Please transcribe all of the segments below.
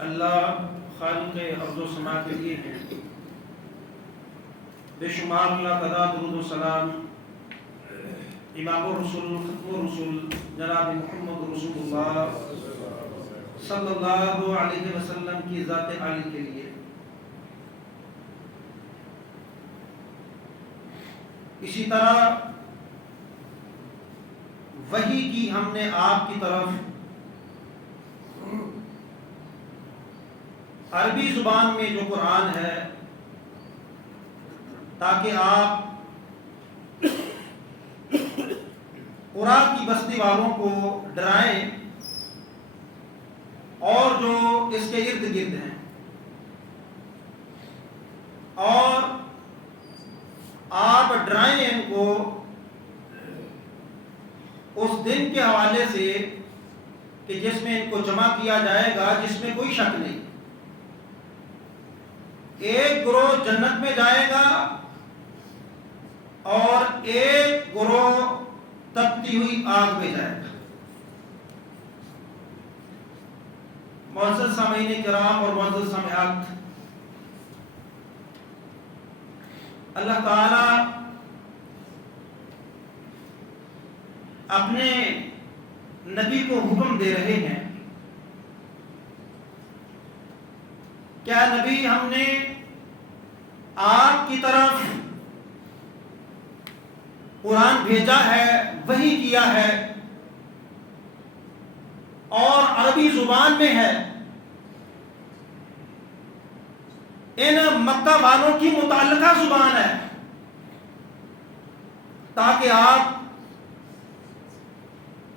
اللہ خالق ارض و سما کے لیے ہے، بے شمار اللہ تعالیٰ درود و سلام امام الرسول ختم الرسول جناب محمد رسول اللہ صلی اللہ علیہ وسلم کی ذات عالی کے لیے۔ اسی طرح وحی کی ہم نے آپ کی طرف عربی زبان میں جو قرآن ہے، تاکہ آپ قرآن کی بستی والوں کو ڈرائیں اور جو اس کے ارد گرد ہیں، اور آپ ڈرائیں ان کو اس دن کے حوالے سے کہ جس میں ان کو جمع کیا جائے گا، جس میں کوئی شک نہیں۔ ایک گروہ جنت میں جائے گا اور ایک گروہ تپتی ہوئی آگ میں جائے گا۔ معزز سامعین کرام اور معزز سامعات، اللہ تعالی اپنے نبی کو حکم دے رہے ہیں، کیا نبی ہم نے آپ کی طرف قرآن بھیجا ہے، وحی کیا ہے اور عربی زبان میں ہے، ان مکہ والوں کی متعلقہ زبان ہے، تاکہ آپ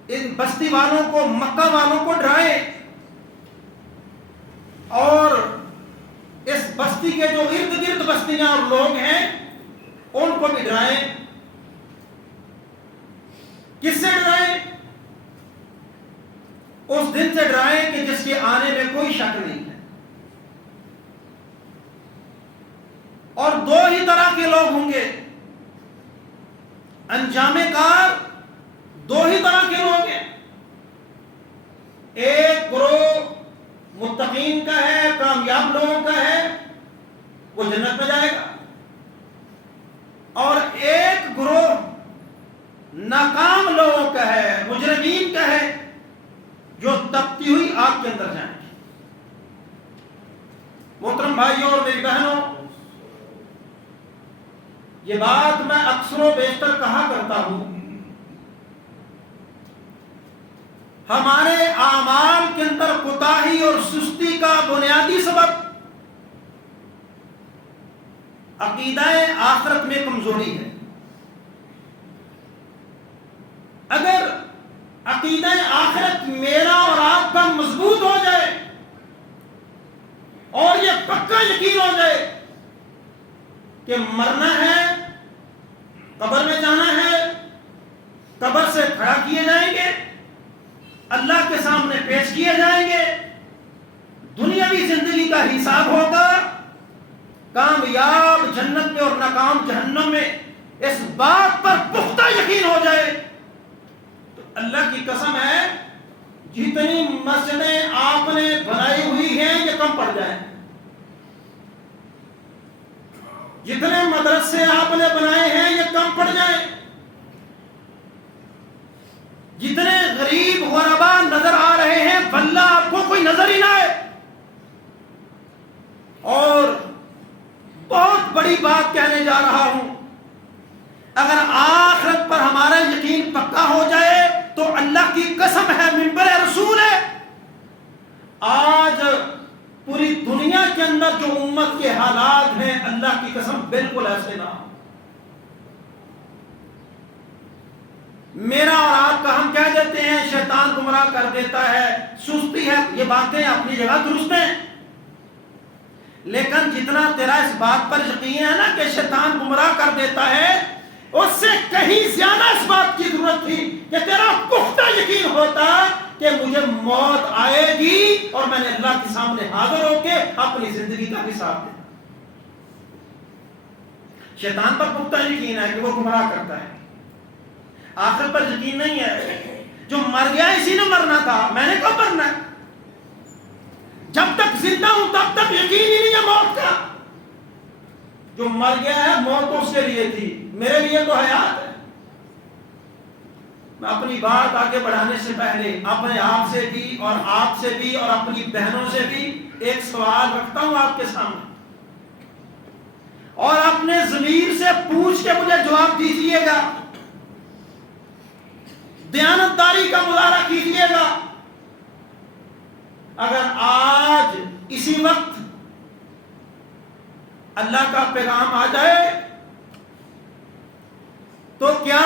ان بستی والوں کو، مکہ والوں کو ڈرائیں اور اس بستی کے جو ارد گرد بستیاں اور لوگ ہیں ان کو بھی ڈرائیں۔ کس سے ڈرائیں؟ اس دن سے ڈرائیں کہ جس کے آنے میں کوئی شک نہیں ہے، اور دو ہی طرح کے لوگ ہوں گے، انجام کار دو ہی طرح کے لوگ ہیں۔ ایک گروہ متقین کا ہے، کامیاب لوگوں کا ہے، وہ جنت میں جائے گا، اور ایک گروہ ناکام لوگوں کا ہے، مجرمین کا ہے، جو تپتی ہوئی آگ کے اندر جائیں گے۔ محترم بھائیوں اور میری بہنوں، یہ بات میں اکثر و بیشتر کہا کرتا ہوں، ہمارے اعمال کے اندر کوتاہی اور سستی کا بنیادی سبب عقیدہ آخرت میں کمزوری ہے۔ اگر عقیدہ آخرت میرا اور آپ کا مضبوط ہو جائے اور یہ پکا یقین ہو جائے کہ مرنا ہے، قبر میں جانا ہے، قبر سے کھڑا کیے جائیں گے، اللہ کے سامنے پیش کیے جائیں گے، دنیاوی زندگی کا حساب ہوگا، کامیاب جنت میں اور ناکام جہنم میں، اس بات پر پختہ یقین ہو جائے تو اللہ کی قسم ہے جتنی مسجدیں آپ نے بنائی ہوئی ہیں یہ کم پڑ جائیں، جتنے مدرسے آپ نے بنائے ہیں یہ کم پڑ جائیں، جتنے غریب غربا نظر آ رہے ہیں واللہ آپ کو کوئی نظر ہی نہ آئے۔ اور بہت بڑی بات کہنے جا رہا ہوں، اگر آخرت پر ہمارا یقین پکا ہو جائے تو اللہ کی قسم ہے، منبر رسول ہے، آج پوری دنیا کے اندر جو امت کے حالات ہیں، اللہ کی قسم بالکل ایسے نہ ہو۔ میرا اور آپ کا ہم کہہ دیتے ہیں شیطان گمراہ کر دیتا ہے، سستی ہے، یہ باتیں اپنی جگہ درست ہیں، لیکن جتنا تیرا اس بات پر یقین ہے نا کہ شیطان گمراہ کر دیتا ہے، اس سے کہیں زیادہ اس بات کی ضرورت تھی کہ تیرا پختہ یقین ہوتا کہ مجھے موت آئے گی اور میں نے اللہ کے سامنے حاضر ہو کے اپنی زندگی کا حساب دیا۔ شیطان پر پختہ یقین ہے کہ وہ گمراہ کرتا ہے، آخرت پر یقین نہیں ہے۔ جو مر گیا اسی نے مرنا تھا، میں نے کب مرنا ہے؟ جب تک تب تک یقین ہی نہیں ہے موت کا. جو مر گیا ہے موت تو اس کے لیے تھی, میرے لیے تو حیات ہے. میں اپنی بات آگے بڑھانے سے پہلے اپنے آپ سے بھی اور آپ سے بھی اور اپنی بہنوں سے بھی ایک سوال رکھتا ہوں آپ کے سامنے, اور اپنے ضمیر سے پوچھ کے مجھے جواب دیجیے گا, دیانتداری کا مظاہرہ کیجیے گا. اگر آج اسی وقت اللہ کا پیغام آ جائے تو کیا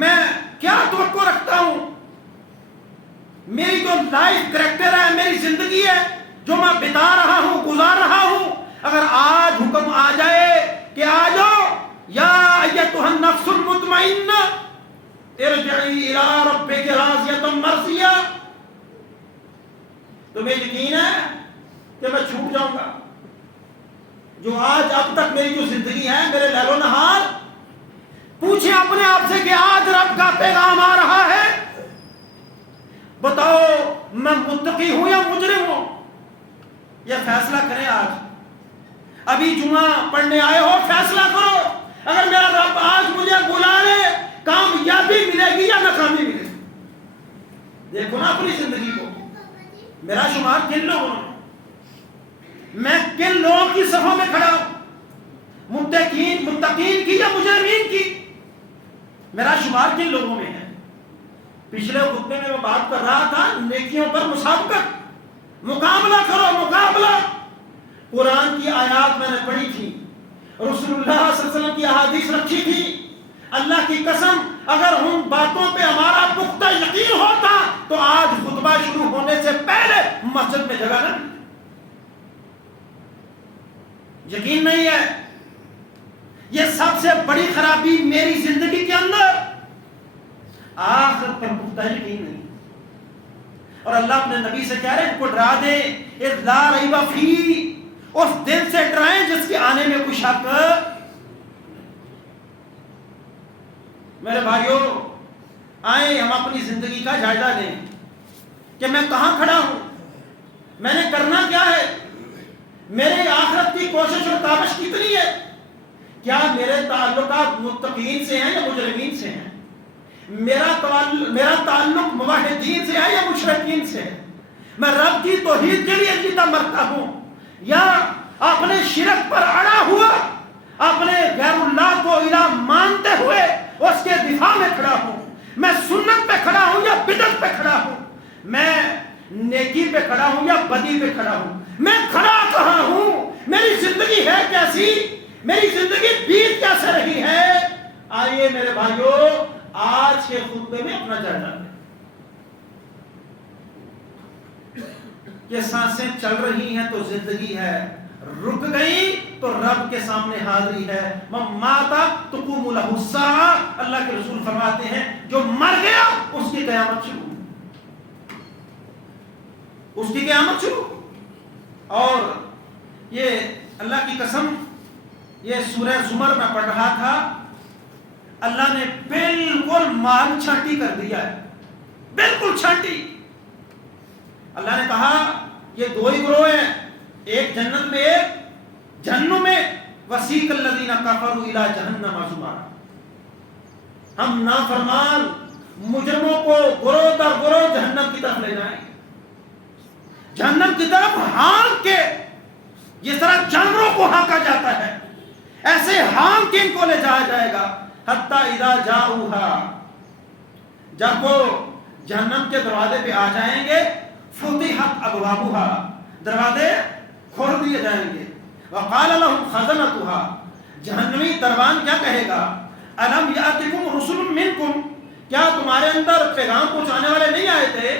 میں کیا توقع رکھتا ہوں؟ میری جو لائف کریکٹر ہے, میری زندگی ہے جو میں بتا رہا ہوں, گزار رہا ہوں, اگر آج حکم آ جائے کہ آ جاؤ یا ایتھا النفس المطمئنہ ارجعی الی ربک راضیۃ مرضیہ, تمہیں یقین ہے کہ میں چھوٹ جاؤں گا؟ جو آج اب تک میری جو زندگی ہے, میرے لیل و نہار, پوچھیں اپنے آپ سے کہ آج رب کا پیغام آ رہا ہے, بتاؤ میں متقی ہوں یا مجرم ہوں؟ یہ فیصلہ کریں. آج ابھی جمعہ پڑھنے آئے ہو, فیصلہ کرو. اگر میرا رب آج مجھے بلا لے, کامیابی ملے گی یا ناکامی ملے گی؟ دیکھو نا اپنی زندگی کو, میرا شمار کن لوگوں میں, میں کن لوگوں کی صفوں میں کھڑا ہوں, متقین کی یا مجرمین کی؟ میرا شمار کن لوگوں میں ہے؟ پچھلے خطبے میں بات کر رہا تھا نیکیوں پر مسابقت, مقابلہ کرو, مقابلہ. قرآن کی آیات میں نے پڑھی تھی, رسول اللہ صلی اللہ علیہ وسلم کی احادیث رکھی تھی. اللہ کی قسم اگر ان باتوں پہ ہمارا پختہ یقین ہوتا تو آج خطبہ شروع ہونے سے پہلے مسجد میں جگہ نہ. یقین نہیں ہے. یہ سب سے بڑی خرابی میری زندگی کے اندر, آخرت پر پختہ یقین نہیں. اور اللہ اپنے نبی سے کہہ رہے ہیں ان کو ڈرا دے, اذ لا ریب فیہ, اس دن سے ڈرائیں جس کے آنے میں کوئی شک. میرے بھائیوں, آئیں ہم اپنی زندگی کا جائزہ لیں کہ میں کہاں کھڑا ہوں, میں نے کرنا کیا ہے, میرے آخرت کی کوشش اور کاوش کتنی ہے, کیا میرے تعلقات متقین سے ہیں یا مجرمین سے ہیں, میرا تعلق موحدین سے ہے یا مشرکین سے ہے, میں رب کی توحید کے لیے جیتا مرتا ہوں یا اپنے شرک پر اڑا ہوا اپنے غیر اللہ کو الہ مانتے ہوئے اس کے دفاع میں کھڑا ہوں, میں سنت پہ کھڑا ہوں یا بدعت پہ کھڑا ہوں, میں نیکی پہ کھڑا ہوں یا بدی پہ کھڑا ہوں, میں کھڑا کہاں ہوں, میری زندگی ہے کیسی, میری زندگی بیت کیسے رہی ہے. آئیے میرے بھائیوں آج کے خطبے میں اپنا جائزہ لیں. یہ سانسیں چل رہی ہیں تو زندگی ہے, رک گئی تو رب کے سامنے حاضری ہے. من مات تقوم له الساعة, اللہ کے رسول فرماتے ہیں جو مر گیا اس کی قیامت شروع, اس کی قیامت شروع. اور یہ اللہ کی قسم, یہ سورہ زمر میں پڑھ رہا تھا, اللہ نے بالکل مال چھانٹی کر دیا ہے, بالکل چھانٹی. اللہ نے کہا یہ دو ہی گروہ ہیں, ایک جنت میں ایک جہنم میں. وسیق الذین کفروا الی جہنم زمرا, ہم نافرمان مجرموں کو گروہ در گروہ جہنم کی طرف لے جائیں, جہنم کی طرف ہانک کے, جس طرح جانوروں کو ہانکا جاتا ہے ایسے ہانک کے ان کو لے جایا جائے گا. حتی اذا جاؤہا, جب وہ جہنم کے دروازے پہ آ جائیں گے, فتحت ابوابہا, دروازے کھول دیے جائیں گے. وقال لهم خزنتها, جہنمی دربان کیا کہے گا, الم یاتکم رسل منکم, کیا تمہارے اندر پیغام پہنچانے والے نہیں آئے تھے,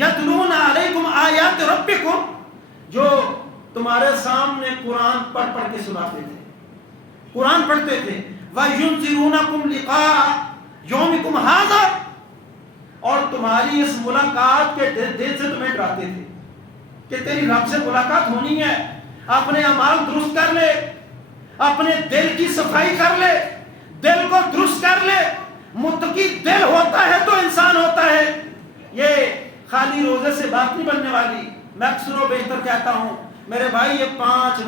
یتلون علیکم آیات ربکم, جو تمہارے سامنے قرآن پڑھ پڑھ کے سناتے تھے, قرآن پڑھتے تھے. وَيُنذِرُونَكُمْ لِقَاءَ يَوْمِكُمْ هَذَا, اور تمہاری اس ملاقات کے دن سے تمہیں ڈراتے تھے کہ تیری رب سے ملاقات ہونی ہے, اپنے اعمال درست کر لے, اپنے دل کی صفائی کر لے, دل کو درست کر لے. متقی دل ہوتا ہے تو انسان ہوتا ہے. یہ خالی روزے سے بات نہیں بننے والی. میں اکثر و بیشتر کہتا ہوں میرے بھائی یہ 5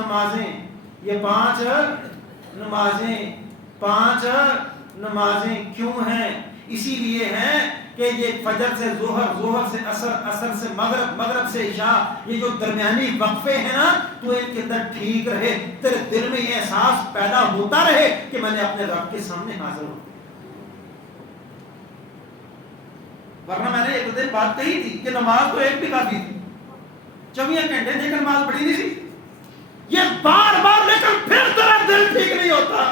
نمازیں کیوں ہیں؟ اسی لیے ہیں کہ یہ فجر سے ظہر، ظہر سے عصر، عصر سے مغرب، مغرب سے عشاء، یہ جو درمیانی وقفے ہیں نا، تو ان کے اندر ٹھیک رہے، تیرے دل میں یہ احساس پیدا ہوتا رہے کہ میں نے اپنے رب کے سامنے حاضر ہوں. ورنہ میں نے ایک دن بات کہی تھی کہ نماز تو ایک بھی کافی تھی، 24 گھنٹے دیکھ نماز پڑھی نہیں تھی. یہ بار بار لیکن پھر تیرا دل ٹھیک نہیں ہوتا،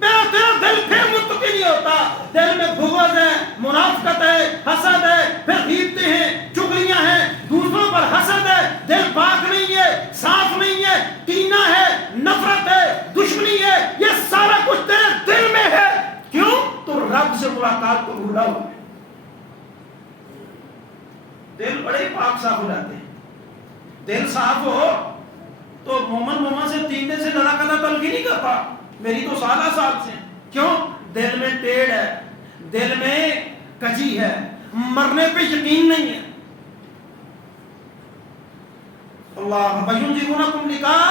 تیرا دل پھر متقی نہیں ہوتا. دل میں بغض ہے، منافقت ہے، حسد ہے، پھر غیبتیں ہیں، چغلیاں ہیں، دوسروں پر حسد ہے، دل پاک نہیں ہے، صاف نہیں ہے، کینہ ہے، نفرت ہے، دشمنی ہے، یہ سارا کچھ تیرے دل میں ہے. کیوں؟ تو رب سے ملاقات کو بھولا ہوا. دل بڑے پاک صاف ہو جاتے ہیں. دل صاف ہو تو مومن سے 3 دن سے لڑا کتا تلقی نہیں کرتا. میری تو سالہ سال سے. کیوں؟ دل میں ٹیڑھ ہے، دل میں کجی ہے، مرنے پہ یقین نہیں ہے. اللہ فَيُنْذِرُونَكُمْ لِقَاءَ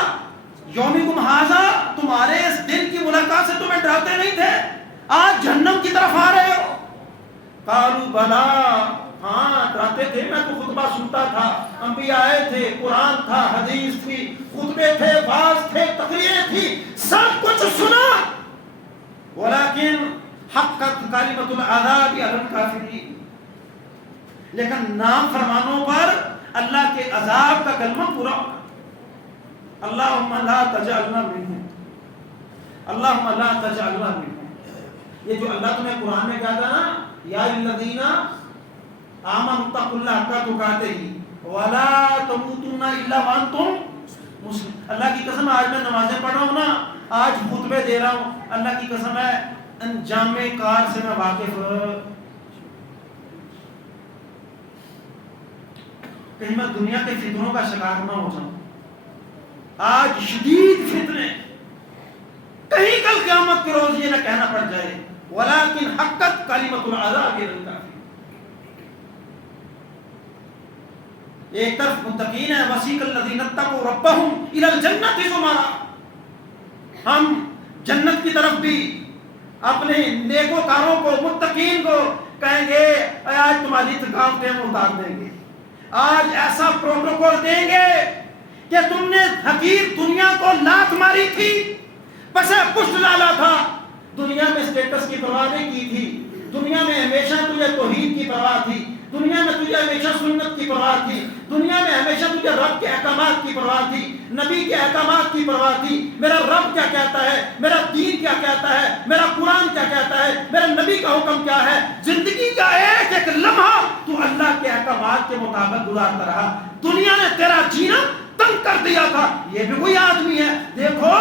يَوْمِكُمْ هَٰذَا، تمہارے اس دن کی ملاقات سے تمہیں ڈراتے نہیں تھے؟ آج جہنم کی طرف آ رہے ہو. قالوا بَلَىٰ، ہاں ڈراتے تھے، میں تو خطبہ سنتا تھا، انبیاء آئے تھے، قرآن تھا، حدیث تھی، خطبے تھے، واعظ تھے، تقریریں تھی، سب کچھ سنا. ولیکن حقت کلمۃ العذاب علی الکافرین، لیکن نافرمانوں پر اللہ کے عذاب کا کلمہ پورا ہونا. اللہم لا تجعلنا منہم، اللہم لا تجعلنا منہم. یہ جو اللہ تمہیں قرآن میں کہتا نا، یا الذین آمنوا اتقوا اللہ حق تقاته ولا تموتن الا وانتم مسلمون. اللہ کی قسم آج میں نمازیں پڑھ رہا ہوں نا، آج خطبے دے رہا ہوں، اللہ کی قسم ہے انجام کار سے میں واقف، کہیں میں دنیا کے فتنوں کا شکار نہ ہو جاؤں. آج شدید فتنے، کہیں کل قیامت کے روز یہ نہ کہنا پڑ جائے ولیکن حقت کلمۃ العذاب علی الکافرین. ایک طرف متقین ہے، وسیق الذین اتقوا ربہم الی الجنۃ زمرا، ہم جنت کی طرف بھی اپنے نیکوکاروں کو، متقین کو کہیں گے آج تمہاری تھکاوٹیں ہم اتار دیں گے، آج ایسا پروٹوکول دیں گے کہ تم نے حقیر دنیا کو لات ماری تھی، پسے پشت ڈالا تھا، دنیا میں اسٹیٹس کی پرواہ نہیں کی تھی، دنیا میں ہمیشہ تجھے توحید کی پرواہ تھی، دنیا میں تجھے ہمیشہ سنت کی پرواہ تھی، دنیا میں ہمیشہ تجھے رب کے احکامات کی پرواہ تھی، نبی کے احکامات کی پرواہ تھی. میرا رب کیا کہتا ہے، میرا دین کیا کہتا ہے، میرا قرآن کیا کہتا ہے، میرا نبی کا حکم کیا ہے. زندگی کا ایک ایک لمحہ تو اللہ کے احکامات کے مطابق گزارتا رہا. دنیا نے تیرا جینا تنگ کر دیا تھا. یہ بھی کوئی آدمی ہے، دیکھو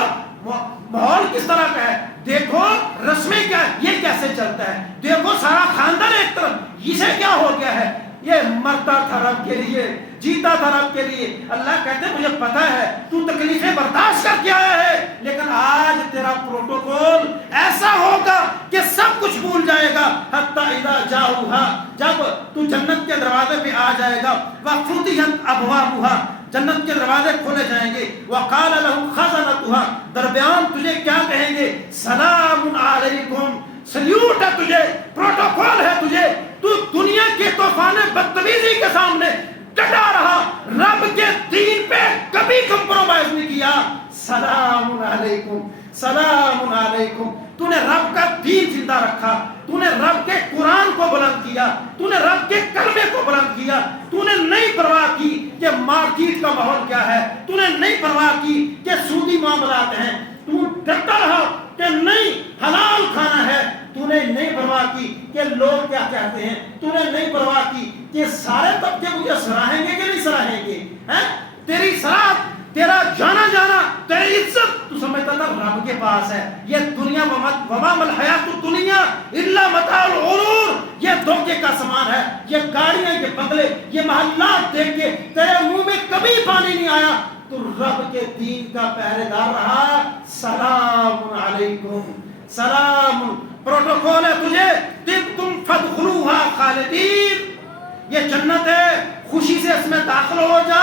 ماحول کس طرح کا ہے، دیکھو رسمیں کیا ہے، یہ کیسے چلتا ہے، دیکھو سارا خاندان ایک طرف، اسے کیا ہو گیا ہے. یہ مرتا تھا رب کے لیے، جیتا تھا رب کے لیے. اللہ کہتے ہیں مجھے پتا ہے تو تکلیفیں برداشت کر کے آیا ہے، لیکن آج تیرا پروٹوکول ایسا ہوگا کہ سب کچھ بھول جائے گا. حتی اذا جاؤہا، جب تو جنت کے دروازے پہ آ جائے گا، وفتحت ابوابہا، جنت کے دروازے کھولے جائیں گے. وقال لهم خزنتها، درمیان تجھے کیا کہیں گے، سلام علیکم، سلیوٹ ہے تجھے، پروٹوکول ہے تجھے. تو دنیا کے طوفان بدتمیزی کے سامنے ڈٹا رہا، رب کے دین پہ کبھی کمپرومائز نہیں کیا. سلام علیکم، سلام علیکم. تو نے رب کا دین زندہ رکھا، تو نے رب کے قرآن کو بلند کیا، تو نے رب کے کلمے کو بلند کیا. تو نے نہیں پرواہ کی کہ مارکیٹ کا ماحول کیا ہے، تو نے نہیں پرواہ کی کہ سودی معاملات ہیں، تو ڈرتا رہا کہ نہیں حلال کھانا ہے. تو نے نہیں پرواہ کی کہ لوگ کیا کہتے ہیں، تو نے نہیں پرواہ کی کہ سارے طبقے مجھے سراہیں گے کہ نہیں سراہیں گے. تیری سراہت، تیرا جانا جانا، تیری عزت تو سمجھتا تھا رب کے پاس ہے. یہ دنیا وما الحیات الدنیا الا متاع الغرور، یہ دھوکے کا سامان ہے. یہ گاڑیاں، یہ بنگلے، یہ محلات دیکھ کے تیرے منہ میں کبھی پانی نہیں آیا. تو رب کے دین کا پہرے دار رہا. سلام علیکم، سلام. پروٹوکول ہے تجھے، تم فادخلوها خالدین، یہ جنت ہے، خوشی سے اس میں داخل ہو جا،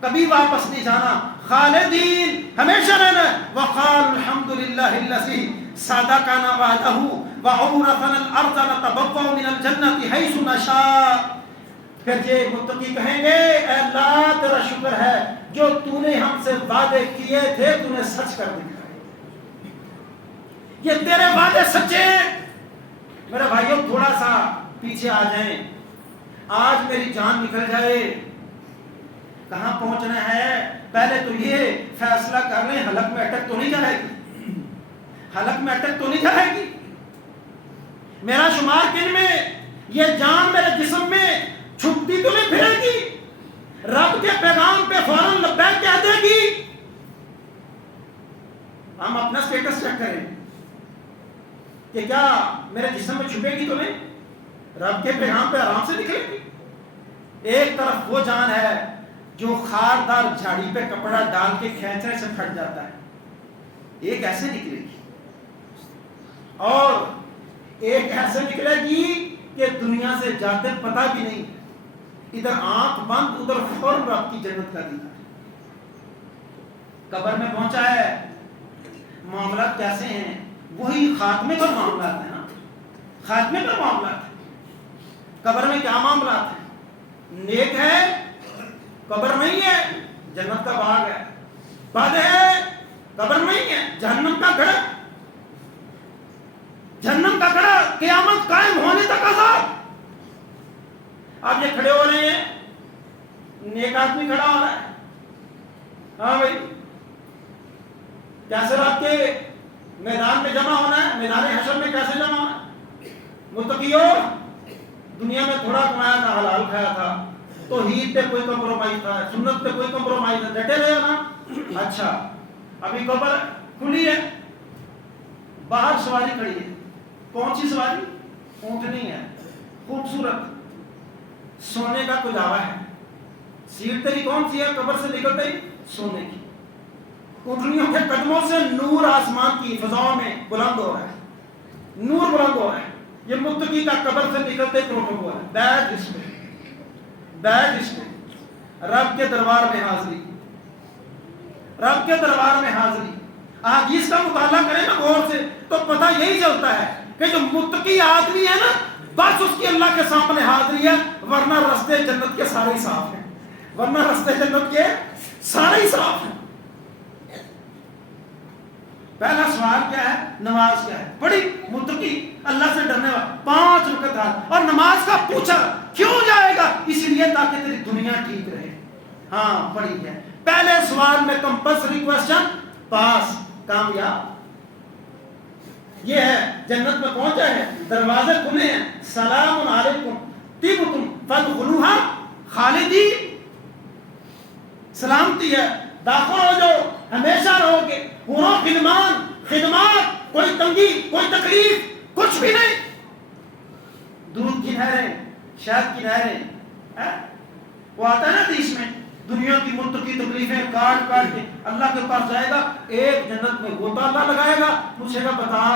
کبھی واپس نہیں جانا، خالدین ہمیشہ رہنا ہے۔ وقال الحمدللہ الذی صدقنا وعدہ وأورثنا الارض نتبوأ من الجنة حیث نشاء۔ پھر یہ متقی کہیں گے اے اللہ تیرا شکر ہے جو تو نے ہم سے وعدے کیے تھے تو نے سچ کر دکھائے، یہ تیرے وعدے سچے۔ میرے بھائیوں تھوڑا سا پیچھے آ جائیں، آج میری جان نکل جائے، کہاں پہنچنا ہے پہلے تو یہ فیصلہ کر لیں، حلق میں اٹک تو نہیں جائے گی، حلق میں اٹک تو نہیں جائے گی، میرا شمار کن میں، یہ جان میرے جسم میں چھپتی تو نہیں پھرے گی، رب کے پیغام پہ فوراً لبیک کہہ دے گی۔ ہم اپنا سٹیٹس چیک کریں کہ کیا میرے جسم میں چھپے گی تو نہیں، رب کے پیغام پہ آرام سے نکلے گی۔ ایک طرف وہ جان ہے جو خاردار جھاڑی پہ کپڑا ڈال کے کھینچنے سے پھٹ جاتا ہے، ایک ایسے نکلے گی، اور ایک ایسے نکلے گی کہ دنیا سے جاتے پتہ بھی نہیں، ادھر آنکھ بند ادھر فوراً رب کی جنت کا دیدار۔ قبر میں پہنچا ہے، معاملات کیسے ہیں؟ وہی خاتمے پر معاملات ہیں نا، خاتمے پر معاملات ہیں۔ قبر میں کیا معاملات ہیں؟ نیک ہے قبر نہیں ہے، جنت کا باغ ہے، بد ہے قبر نہیں ہے، جہنم کا گڑھ، جہنم کا گڑھ، قیامت قائم ہونے تک عذاب۔ آپ یہ کھڑے ہو رہے ہیں، نیک آدمی کھڑا ہو رہا ہے، ہاں بھائی کیسے رات کے میدان میں جمع ہونا ہے، میدان حشر میں کیسے جمع ہونا ہے؟ متقیوں دنیا میں تھوڑا کمایا تھا، حلال کھایا تھا، توحید پہ کوئی کمپرومائز تھا، سنت پہ کوئی کمپرومائز ہے، ڈٹے رہے نا۔ اچھا ابھی قبر کھلی ہے، باہر سواری کھڑی ہے، کون سی سواری؟ اونٹنی ہے، خوبصورت، سونے کا کوئی دعویٰ ہے، سیٹ تیری کون سی ہے؟ قبر سے نکلتے ہی سونے کی، اونٹنیوں کے قدموں سے نور آسمان کی فضاؤں میں بلند ہو رہا ہے، نور بلند ہو رہا ہے۔ یہ متقی کا قبر سے نکلتے پروٹوکول ہے، بیگ اس میں، بیگ اس میں، رب کے دربار میں حاضری، رب کے دربار میں حاضری۔ احادیث کا مطالعہ کریں نا غور سے تو پتہ یہی چلتا ہے کہ جو متقی آدمی ہے نا بس اس کی اللہ کے سامنے حاضری ہے، ورنہ رستے جنت کے سارے ہی صاف ہیں، ورنہ رستے جنت کے سارے ہی صاف ہیں۔ پہلا سوال کیا ہے؟ نماز کیا ہے؟ بڑی متقی اللہ سے ڈرنے والا 5 وقت حاضر، اور نماز کا پوچھا کیوں جائے گا؟ اس لیے تاکہ تیری دنیا ٹھیک رہے۔ ہاں پڑھی ہے، پہلے سوال میں کمپلسری کوسچن پاس، کامیاب۔ یہ ہے جنت میں پہنچا ہے، دروازے کھلے ہیں، سلام علیکم طیبتم فادخلوہا خالدین، سلامتی ہے، داخل ہو جاؤ، ہمیشہ رہو گے، حوروں غلمان، خدمات، کوئی تنگی کوئی تکلیف کچھ بھی نہیں، دودھ کی نہریں، شہد کی نہریں۔ وہ آتا ہے نا حدیث میں، دنیا کی متقی تکلیفیں کاٹ کاٹ کے اللہ کے پاس جائے گا، ایک جنت میں غوطہ اللہ لگائے گا، پوچھے گا بتا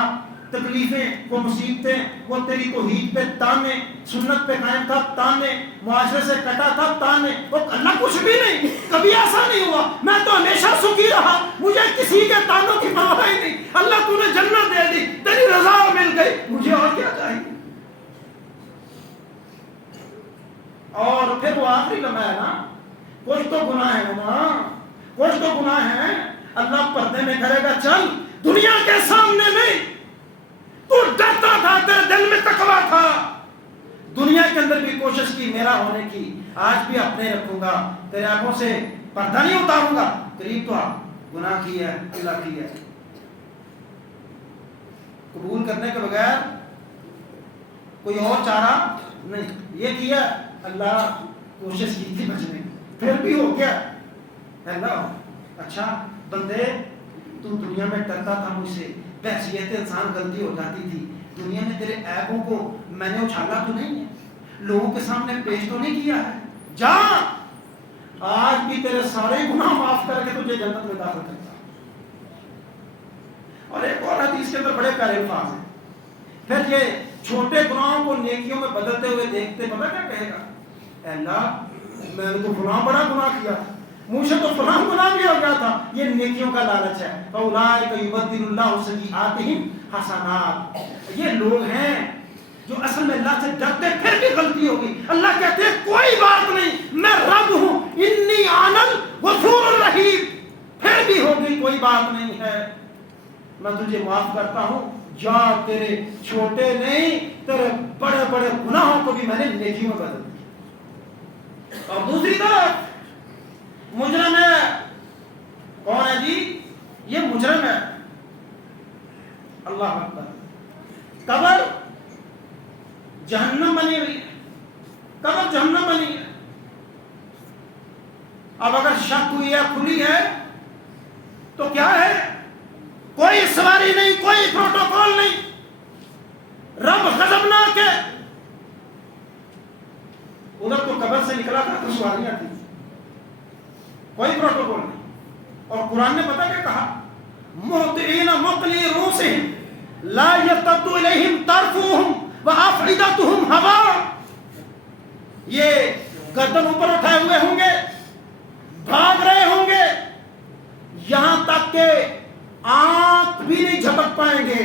تکلیفیں وہ مصیبتیں وہ تیری توحید پہ تانے، سنت پہ قائم تھا تانے، معاشرے سے کٹا تھا تانے، وہ اللہ کچھ بھی نہیں، کبھی ایسا نہیں ہوا، میں تو ہمیشہ سکھی رہا، مجھے کسی کے تانوں کی پرواہ ہی نہیں، اللہ تو نے جنت دے دی، تیری رضا مل گئی، مجھے اور کیا چاہیے؟ اور پھر وہ آخری لمحہ ہے نا، کچھ تو گناہ ہے نا، کچھ تو گناہ ہے، اللہ پردے میں کرے گا، چل دنیا کے سامنے نہیں، تو ڈرتا تھا، تیرے دل میں تقویٰ تھا، دنیا کے اندر بھی کوشش کی میرا ہونے کی، آج بھی اپنے رکھوں گا، تیرے آنکھوں سے پردہ نہیں اتاروں گا، قریب تو گناہ کی ہے، اللہ کی ہے، قبول کرنے کے بغیر کوئی اور چارہ نہیں، یہ کیا اللہ کوشش کی تھی بچنے، پھر بھی ہو گیا، اللہ اچھا بندے تو دنیا میں ڈرتا تھا مجھ سے، بحثیت انسان غلطی ہو جاتی تھی، دنیا میں تیرے عیبوں کو میں نے اچھالا تو نہیں ہے، لوگوں کے سامنے پیش تو نہیں کیا ہے، جا آج بھی تیرے سارے گناہ معاف کر کے تجھے جنت میں داخل کرتا۔ اور ایک اور حدیث کے اندر بڑے پیارے الفاظ ہیں، پھر یہ چھوٹے گناہوں کو نیکیوں میں بدلتے ہوئے دیکھتے پتہ کیا کہے گا؟ اے اللہ میں نے تو فلاں بڑا گناہ کیا تھا، مجھ سے تو فلاں گناہ بھی ہو گیا تھا. یہ نیکیوں کا لالچ ہے. فَأُولَٰئِكَ يُبَدِّلُ اللَّهُ سَيِّئَاتِهِمْ حَسَنَاتٍ. یہ لوگ ہیں جو اصل میں اللہ سے ڈرتے پھر بھی غلطی ہوگی. اللہ کہتے ہیں کوئی بات نہیں، میں رب ہوں، انی انا الغفور الرحیم. پھر بھی ہوگی کوئی بات نہیں ہے، میں تجھے معاف کرتا ہوں. جا تیرے چھوٹے نہیں تیرے بڑے بڑے گناہوں کو بھی میں نے نیکیوں میں بدل دیا. اور دوسری طرف مجرم ہے. کون ہے جی؟ یہ مجرم ہے. اللہ اکبر. قبر جہنم بنی ہوئی ہے، قبر جہنم بنی ہے. اب اگر شک ہوئی ہے، کھلی ہے، تو کیا ہے؟ کوئی سواری نہیں، کوئی پروٹوکول نہیں. رب غضبناک ہے. ادھر تو قبر سے نکلا تھا تو سواریاں تھیں، کوئی پروٹوکول نہیں. اور قرآن نے پتہ کیا کہا؟ مہطعین مقنعی رؤوسہم لا یرتد الیہم طرفہم وافئدتہم ہوا. یہ گردن اوپر اٹھائے ہوئے ہوں گے، بھاگ رہے ہوں گے، یہاں تک کہ آنکھ بھی نہیں جھپک پائیں گے.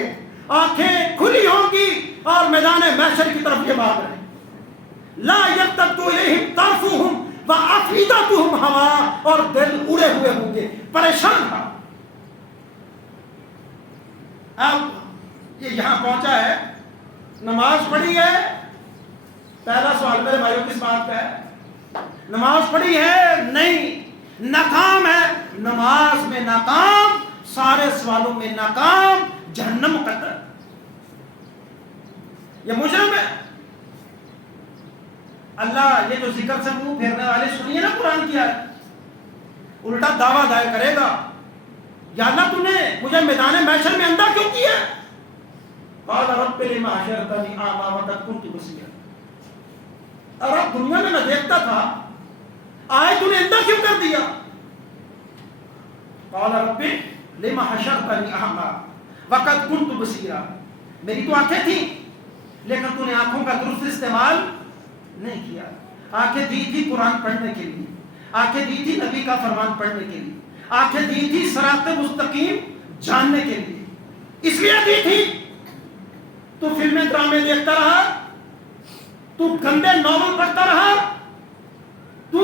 آنکھیں کھلی ہوں گی اور میدان محشر کی طرف یہ بھاگ رہے ہیں. لا یرتد الیہم طرفہم وافئدتہم ہوا. اور دل اڑے ہوئے ہوں گے، پریشان تھا. اب یہ یہاں پہنچا ہے، نماز پڑھی ہے. پہلا سوال میرے بھائیوں کس بات کا ہے؟ نماز پڑھی ہے؟ نہیں، ناکام ہے. نماز میں ناکام، سارے سوالوں میں ناکام، جہنم مقدر. یہ مجرم ہے. اللہ یہ جو ذکر سے منہ پھیرنے والے سنیے نا قرآن کی آیت، الٹا دعویٰ دائر کرے گا، یا اللہ تو نے مجھے میدان محشر میں اندھا کیوں کیا؟ قال رب لما حشرتنی اعمی وقد كنت بصیرا. رب دنیا میں دیکھتا تھا، آئے تو نے اندھا کیوں کر دیا؟ قال رب لما حشرتنی اعمی وقد كنت بصیرا. میری تو آنکھیں تھیں لیکن تو نے آنکھوں کا درست استعمال نہیں کیا. آنکھیں دی تھی قرآن پڑھنے کے لیے، آنکھیں دی تھی نبی کا فرمان پڑھنے کے لیے، آنکھیں دی تھی صراط مستقیم جاننے کے لیے. اس لیے دی تھی. تو فلمیں ڈرامے دیکھتا رہا، تو گندے ناول پڑھتا رہا، تو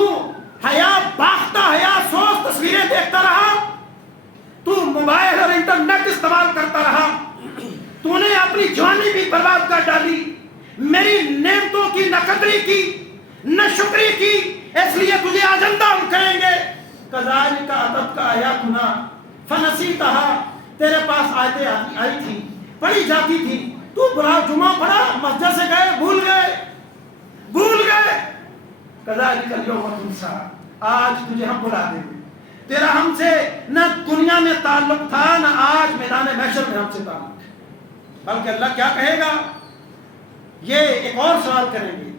حیا باختہ حیا سوز تصویریں دیکھتا رہا، تو موبائل اور انٹرنیٹ استعمال کرتا رہا، تو نے اپنی جوانی بھی برباد کر ڈالی، میری نعمتوں کی نہ قدری کی نہ شکری کی. اس لیے تجھے آج اندام کریں گے. کذالک اتتک آیاتنا فنسیتہا. تیرے پاس آیتیں آئی تھی، پڑھی جاتی تھی، تو برا جمعہ پڑھا، مسجد سے گئے، بھول گئے. کذالک الیوم تنسیٰ. آج تجھے ہم بلا دیں گے. تیرا ہم سے نہ دنیا میں تعلق تھا، نہ آج میدان محشر میں ہم سے تعلق ہے. بلکہ اللہ کیا کہے گا؟ یہ ایک اور سوال کریں گے.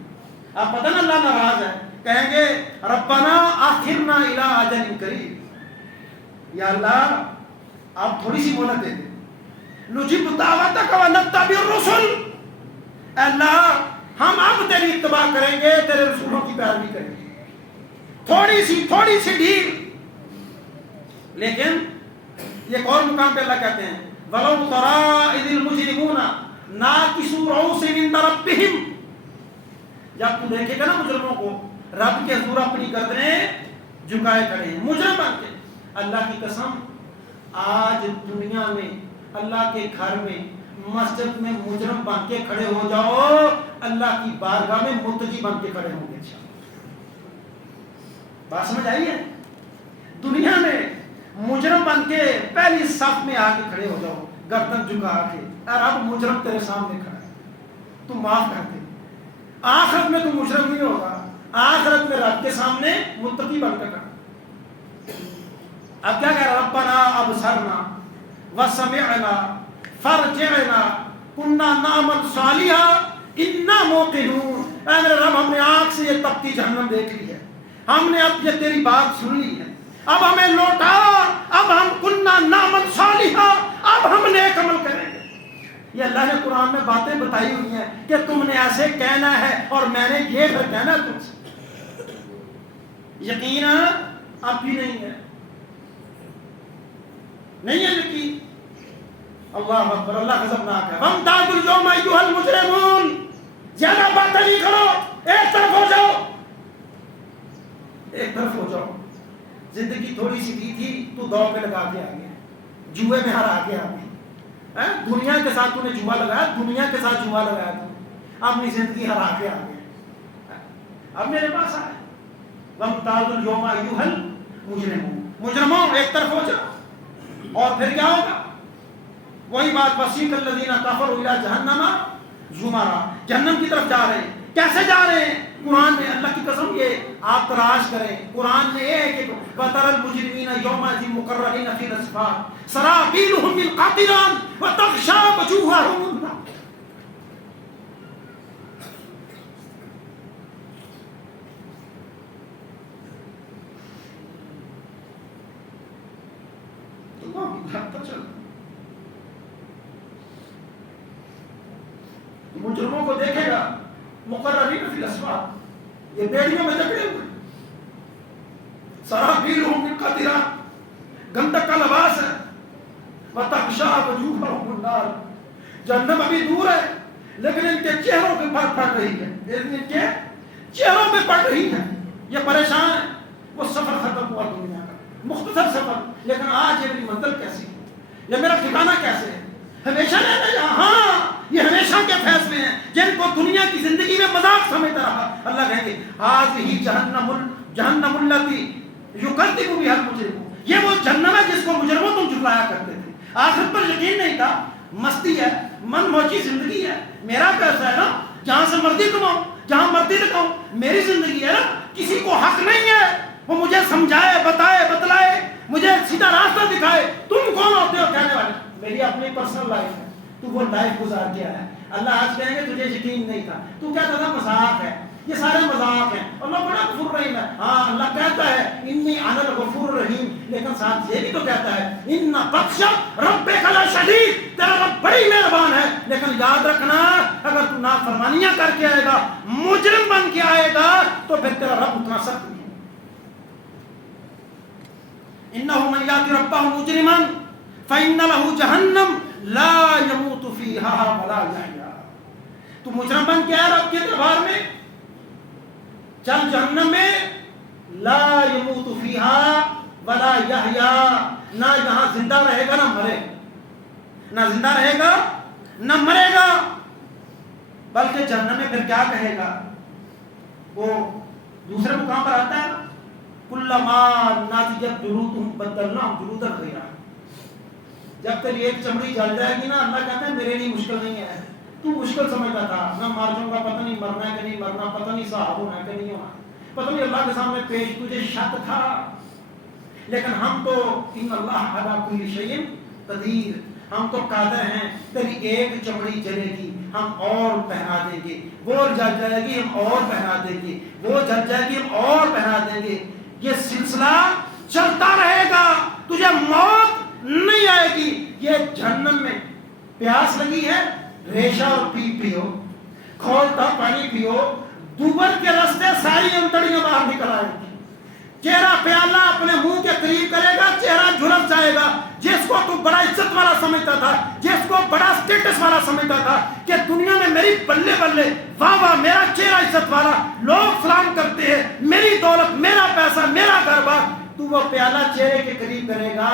آپ پتہ نا اللہ ناراض ہے. کہیں گے ربنا آخرنا الی اجل قریب. یا اللہ آپ تھوڑی سی مہلت دے دیں. نجیب دعوتک ونتبع الرسل. اے اللہ ہم اب تیری اتباع کریں گے، تیرے رسولوں کی پیروی کریں گے. تھوڑی سی ڈھیل. لیکن ایک اور مقام پہ اللہ کہتے ہیں وَلَوْ تَرَىٰ إِذِ الْمُجْرِمُونَ نَاكِسُو رُءُوسِهِمْ عِندَ رَبِّهِمْ. جب تو دیکھے گا نا مجرموں کو رب کے حضور اپنی گردنیں جھکائے کھڑے ہیں مجرم بن کے. اللہ کی قسم آج دنیا میں اللہ کے گھر میں مسجد میں مجرم بن کے کھڑے ہو جاؤ، اللہ کی بارگاہ میں مرتجی بن کے کھڑے ہوں گے. بات سمجھ آئی ہے؟ دنیا میں مجرم بن کے پہلی صف میں آ کے کھڑے ہو جاؤ، گردن جھکا کے، اور اب مجرم تیرے سامنے کھڑا ہے، تو معاف کر دے. آخرت میں تو مجرم نہیں ہوگا، آخرت میں رب کے سامنے متقی بن کر. اب کیا کہہ رہا؟ ربنا ابصرنا وسمعنا فارجعنا كنا نعمل صالحا انا موقنون. اے میرے رب ہم نے آنکھ سے یہ تپتی جہنم دیکھ لی ہے، ہم نے اب یہ تیری بات سن لی ہے، اب ہمیں لوٹا، اب ہم كنا نعمل صالحا، اب ہم نیک عمل کریں گے. یہ اللہ نے قرآن میں باتیں بتائی ہوئی ہیں کہ تم نے ایسے کہنا ہے اور میں نے یہ پھر کہنا ہے تم سے. یقین اب بھی نہیں ہے، نہیں ہے یقین. اللہ اکبر، اللہ غضبناک ہے. وَامْتَازُوا الْيَوْمَ أَيُّهَا الْمُجْرِمُونَ. زیادہ بات نہیں کرو، ایک طرف ہو جاؤ، ایک طرف ہو جاؤ. زندگی تھوڑی سی دی تھی تو دو پہ لگا کے آ گیا، جوئے میں ہرا کے آ گیا. دنیا کے ساتھ تو نے جوا لگایا، دنیا کے ساتھ جوا لگایا تو اپنی زندگی ہرا کے آ گیا. اب میرے پاس آئے وَامْتَازُوا الْيَوْمَ أَيُّهَا الْمُجْرِمُونَ. مجرموں ایک طرف ہو جاؤ. اور پھر کیا ہوگا؟ وہی بات، وَسِيقَ الَّذِينَ كَفَرُوا إِلَىٰ جَهَنَّمَ زُمَرًا. جہنم کی طرف جا رہے ہیں. کیسے جا رہے ہیں؟ قرآن میں اللہ کی قسم یہ آپ تلاش کریں، قرآن میں یہ ہے کہ وَتَرَى الْمُجْرِمِينَ يَوْمَئِذٍ مُقَرَّنِينَ فِي الْأَصْفَادِ سَرَابِيلُهُم مِّن قَطِرَانٍ وَتَغْشَىٰ وُجُوهَهُمُ النَّارُ. مجرموں کو دیکھے گا مقررین فی الاسفاد، یہ بیڑیوں میں جکڑے ہوئے، سرابیلہم من قطران، گندک کا لباس ہے. وتغشیٰ وجوہہم النار. جہنم ابھی دور ہے لیکن ان کے چہروں پہ پڑ رہی ہے، ان کے چہروں پہ پڑ رہی ہے. یہ پریشان ہے. وہ سفر ختم ہوا دنیا کا، مختصر سفر، لیکن آج یہ میری منزل کیسی ہے، یہ میرا ٹھکانہ کیسے ہے؟ ہمیشہ رہنا یہاں. ہاں، یہ ہمیشہ کے فیصلے ہیں جن کو دنیا کی زندگی میں مذاق سمجھتا رہا. اللہ کہیں گے ہذہ جہنم التی یکذب بہا المجرمون. یہ وہ جہنم ہے جس کو مجرموں تم جھٹلایا کرتے تھے. آخرت پر یقین نہیں تھا. مستی ہے، من موجی زندگی ہے، میرا پیسہ ہے نا، جہاں سے مرضی کماؤں، جہاں مرضی لگاؤں، میری زندگی ہے نا، کسی کو حق نہیں ہے وہ مجھے سمجھائے، بتائے، بتلائے، مجھے سیدھا راستہ دکھائے. تم کون ہوتے ہو کہنے والے؟ میری اپنی پرسنل لائف ہے، تو وہ لائف گزار کے آیا ہے. اللہ آج کہیں گے تجھے یقین نہیں تھا، تو کہتا تھا مذاق ہے، یہ سارے مذاق ہیں. اللہ بڑا غفور رحیم ہے. ہاں، اللہ کہتا ہے انی انا الغفور الرحیم، لیکن ساتھ یہ بھی تو کہتا ہے ان بطش ربک لشدید، تیرا رب بڑی مہربان ہے. لیکن یاد رکھنا، اگر تو نافرمانیاں کر کے آئے گا، مجرم بن کے آئے گا، تو پھر تیرا رب اتنا سخت نہیں ہے. انہ من یأتی ربہ مجرما فإن له جہنم لا يموت فيها ولا يحيا. تو مجرم بن کے آئے رب کے دربار میں، چل جہنم میں، لا يموت فيها ولا يحيا، نہ یہاں زندہ رہے گا نہ مرے، نہ زندہ رہے گا نہ مرے گا. بلکہ جہنم میں پھر کیا کہے گا؟ وہ دوسرے مقام پر آتا ہے کلما نضجت جلودہم بدلناہم جلودا غیرہا. جب تیری ایک چمڑی جل جائے گی نا، اللہ کہتا ہے میرے لیے مشکل نہیں ہے. تو مشکل سمجھتا تھا، نہ مار جاؤں گا، پتہ نہیں مرنا ہے کہ نہیں مرنا، پتہ نہیں صاحب ہونا ہے کہ نہیں ہونا، پتہ نہیں اللہ کے سامنے پیش تجھے شک تھا. لیکن ہم تو ان اللہ علی کل شیء قدیر، ہم تو قادر ہیں. تیری ایک چمڑی جلے گی ہم اور پہنا دیں گے، وہ جل جائے گی ہم اور پہنا دیں گے، وہ جل جائے گی ہم اور پہنا دیں گے. یہ سلسلہ چلتا رہے گا، تجھے موت نہیں آئے گی. یہ جہنم میں پیاس لگی ہے، ریشہ اور پیو، کھولتا پانی پیو، دوبر کے راستے ساری انتڑیاں باہر نکل آئے گی. چہرہ پیالہ اپنے منہ کے قریب کرے گا، چہرہ جھلس جائے گا. جس کو تو بڑا عزت والا سمجھتا تھا، جس کو بڑا سٹیٹس والا سمجھتا تھا کہ دنیا میں میری بلے بلے، واہ واہ، میرا چہرہ عزت والا، لوگ سلام کرتے ہیں، میری دولت، میرا پیسہ، میرا گھر بار، تو وہ پیالہ چہرے کے قریب کرے گا،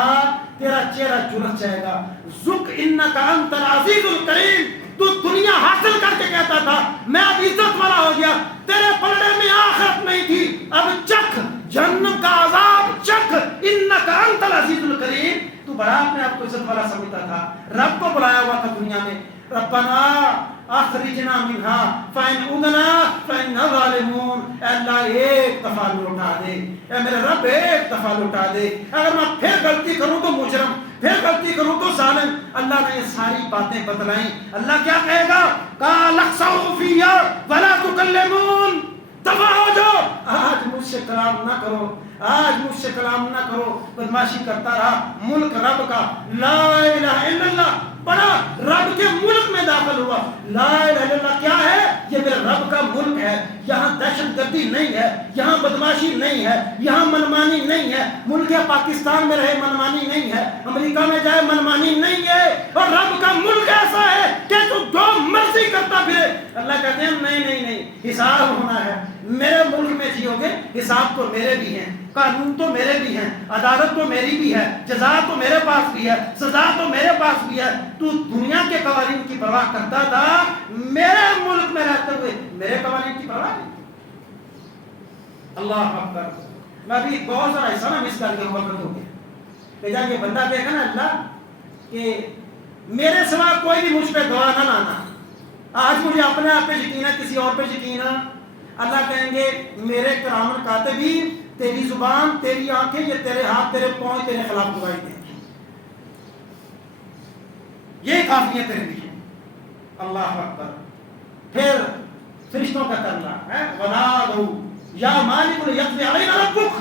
تیرا چہرہ جھلس جائے گا. ذُقْ إِنَّكَ أَنْتَ الْعَزِيزُ الْكَرِيمُ. تو دنیا حاصل کر کے کہتا تھا میں اب عزت والا ہو گیا، تیرے پلڑے میں آخرت نہیں تھی، اب چکھ جہنم کا عذاب چکھ. إِنَّكَ أَنْتَ الْعَزِيزُ الْكَرِيمُ. تو بڑا اپنے آپ کو عزت والا سمجھتا تھا. رب کو بلایا ہوا تھا دنیا میں، ربنا اخرجنا منها فإن عدنا فإنا ظالمون. اے اللہ ایک دفعہ لوٹا دے، اے میرے رب ایک دفعہ لوٹا دے. اگر میں پھر غلطی کروں تو مجرم، پھر غلطی کروں تو ظالم. اللہ نے یہ ساری باتیں بتلائیں. اللہ کیا کہے گا؟ قال اخسؤوا فيها ولا تكلمون. دفع ہو جاؤ، آج مجھ سے کلام نہ کرو، آج مجھ سے کلام نہ کرو. بدماشی کرتا رہا. ملک رب کا، لا الہ الا اللہ بڑا رب کے ملک میں داخل ہوا. لا الہ الا اللہ کیا ہے؟ یہ میرے رب کا ملک ہے. یہاں دہشت گردی نہیں ہے, یہاں بدماشی نہیں ہے, یہاں منمانی نہیں ہے. ملک پاکستان میں رہے منمانی نہیں ہے, امریکہ میں جائے منمانی نہیں ہے. اور رب کا ملک ایسا ہے کہ تو جو مرضی کرتا پھرے. اللہ کہتے ہیں نہیں, حساب ہونا ہے. میرے ملک میں جیو گے, حساب تو میرے بھی ہیں, قانون تو میرے بھی ہیں, عدالت تو میری بھی ہے, جزا تو میرے پاس بھی ہے, سزا تو میرے پاس بھی ہے. تو دنیا کے قوانین کی پرواہ کرتا تھا, میرے ملک میں رہتے ہوئے میرے قوانین کی پرواہ نہیں. اللہ اکبر. میں بھی بہت سارا حصہ مس کر کے وقت ہو گیا. جا کے بندہ کہے گا نا اللہ کہ میرے سوا کوئی بھی مجھ پہ گواہ نہ لانا, آج مجھے اپنے آپ پہ یقین ہے, کسی اور پہ یقین ہے. اللہ کہیں گے میرے کرامن کاتبین, تیری زبان, تیری آنکھیں, یہ تیرے ہاتھ, تیرے پاؤں تیرے خلاف گواہی دیں گے. یہ کافی ہے تیرے لیے. اللہ اکبر. پھر فرشتوں کا کرنا ہے, ونادوا یا مالک لیقضی علینا ربک.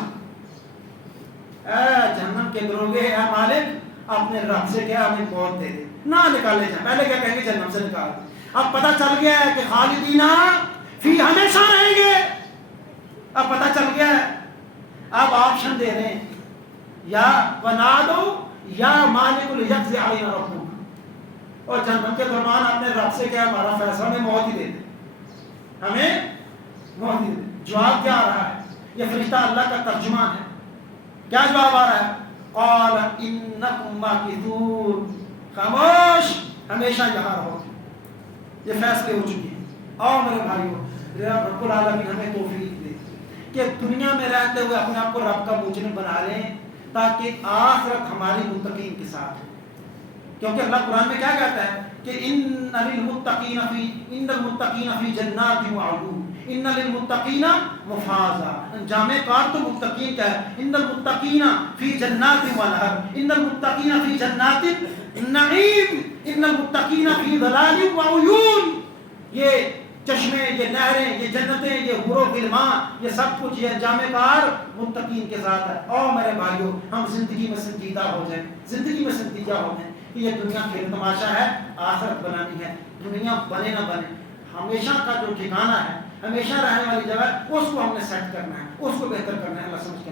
اے جہنم کے دروگے, اے مالک اپنے رب سے کیا ہمیں موت دے دے, نہ نکالے جائیں. پہلے کیا کہیں گے جہنم سے نکال. اب پتہ چل گیا ہے کہ خالدین فی ہمیشہ رہیں گے. اب پتہ چل گیا ہے. اب آپشن دے رہے ہیں, یا ونادوا یا مالک لیقضی علینا ربک. اور جہنم کے درمیان اپنے رب سے کیا ہمارا فیصلہ ہمیں موت ہی دے دے, ہمیں موت ہی دے دے. جواب کیا آ رہا ہے؟ یہ فرشتہ اللہ کا ترجمان ہے. کیا جواب آ رہا ہے؟ قال انکم ماکثون, خاموش, ہمیشہ یہاں رہو. یہ فیصلے ہو چکے ہیں. اور میرے بھائیو, رب العالمین ہمیں توفیق دے کہ دنیا میں رہتے ہوئے اپنے آپ کو رب کا مجرم بنا لیں, تاکہ آخرت ہماری متقین کے ساتھ ہو. کیونکہ اللہ قرآن میں کیا کہتا ہے کہ ان المتقین فی جنات وعیون, ان للمتقین مفازا. جامع کار تو متقین کا ہے, ان المتقین فی جنات ونہر, ان المتقین فی جنات نعیم, ان المتقین فی ظلال وعیون. یہ چشمے, یہ نہریں, یہ جنتیں, یہ حور و غلمان, یہ سب کچھ یہ جامع کار متقین کے ساتھ ہے. اور میرے بھائیو, ہم زندگی میں سنجیدہ ہو جائیں, زندگی میں سنجیدہ ہو جائیں کہ یہ دنیا کھیل تماشا ہے, آخرت بنانی ہے. دنیا بنے نہ بنے, ہمیشہ کا جو ٹھکانہ ہے, ہمیشہ رہنے والی جگہ, اس کو ہم نے سیٹ کرنا ہے, اس کو بہتر کرنا ہے. اللہ سمجھ کے